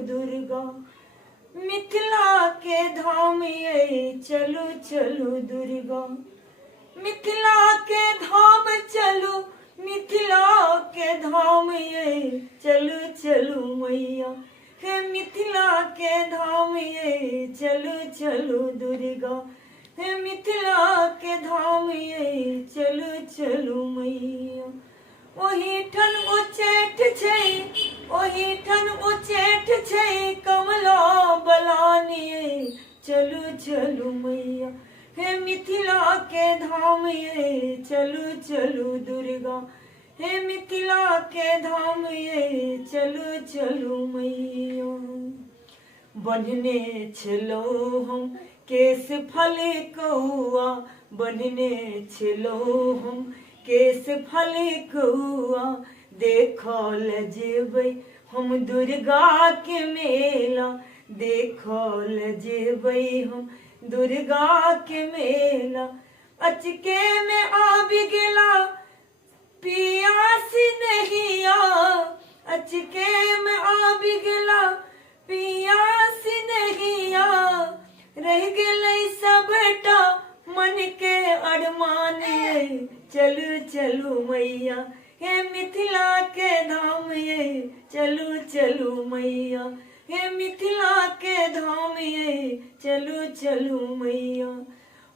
दुर्गा। मिथिला के धाम ये चलू चलू दुर्गा। मिथिला के धाम चलू, मिथिला के धाम ये चलू चलू मैया। हे मिथिला के धाम ये चलू चलू दुर्गा। हे मिथिला के धाम ये चलू चलू मैया। ओही ठन उचैठ छै, ओही ठन उचैठ छै कमला बलानी चलू चलू मैया। हे मिथिला के धाम ये चलू चलू दुर्गा। हे मिथिला के धाम ये चलू चलू मैया। बन्हने छलो हम केश फल कौआ, बन्हने छलो हम केश फल कौआ। देखल जेबै हम दुर्गा के मेला, देखल जेबै हम दुर्गा के मेला। अचके में आबि गेला पियासी नहिया, अचके में आबि गेला पियासी नहिया। रह गेलै सबटा मन के अरमान ये चलू चलू मैया। हे मिथिला के धाम ये चलू चलू मैया। हे मिथिला के धाम ये चलू चलू मैया।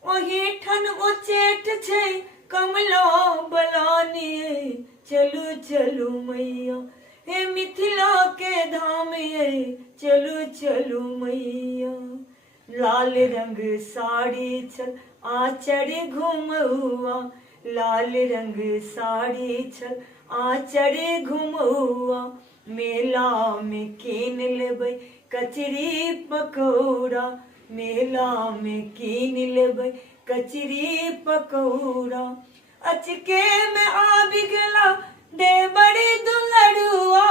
ओही ठन उचैठ छै कमला बलानी चलू चलू मैया। हे मिथिला के धाम ये चलू चलू मैया। लाल रंग साड़ी छल आचर घुमौआ, लाल रंग साड़ी छल आचर घुमौआ। मेला में कीन लेबै कचरी पकौड़ा, मेला में कीन लेबै कचरी पकौड़ा। अचके में आबि गेला देवरी दुलरुआ,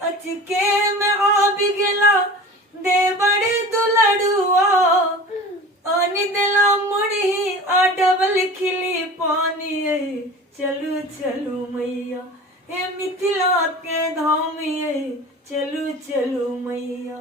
अचके में आबि गेला देवरी दुलरुआ। आनी देला मुरही आ डबल खिली पानी चलू चलू मैया। हे मिथिला के धाम ये चलू चलू मैया।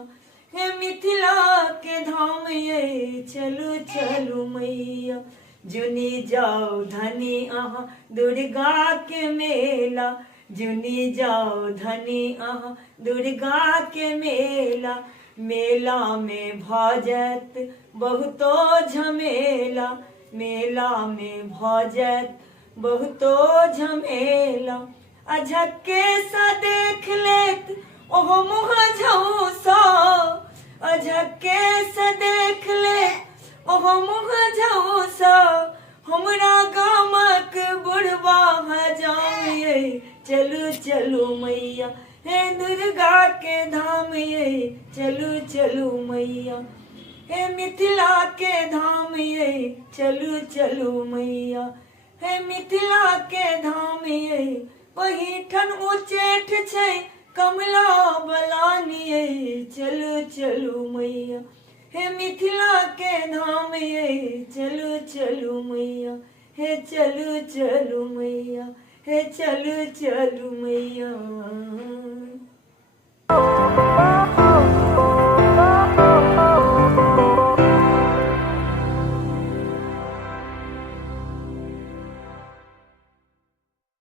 हे मिथिला के धाम ये चलू चलू मैया। जुनी जाओ धनी अहाँ दुर्गा के मेला, जुनी जाओ धनी अहाँ दुर्गा के मेला। मेला में भजत बहुतो झमेला, मेला में भजत बहुतो झमेला। अझक्के सा देख लेत ओहो मुँह झौसा, अझक्के सा देख लेत ओहो मुँह झौसा। हमरा गामक बुढ़वा हजाम चलू चलू मैया। हे दुर्गा के धाम ये चलू चलू मैया। हे मिथिला के धाम ये चलू चलू मैया। हे मिथिला के धाम ये वही ठन उचैठ छै कमला बलानी चलू चलू मैया। हे मिथिला के धाम ये चलू चलू मैया। हे चलू चलू मैया। हे चलू चलू मैया।